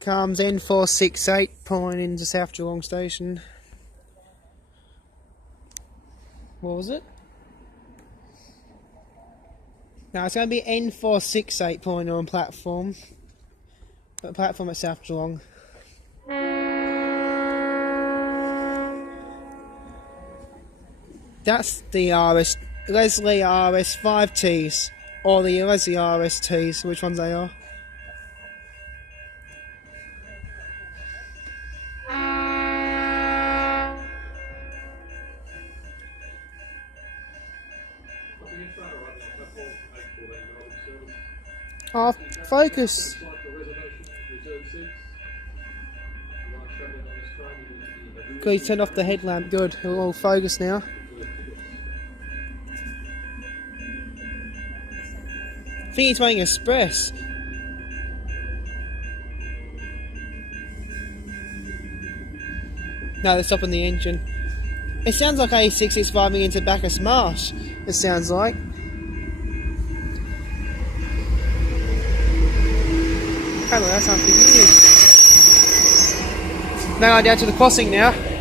Comes N468 pulling into South Geelong station. What was it? No, it's going to be N468 pulling on platform. But platform at South Geelong. That's the Leslie RS5Ts. Or the Leslie RSTs, which ones they are. Oh, focus. Good, he turned off the headlamp. Good, it'll all focus now. I think he's running express. No, they're stopping the engine. It sounds like A6 is driving into Bacchus Marsh. It sounds like. Hello, that's unfamiliar. Now down to the crossing now.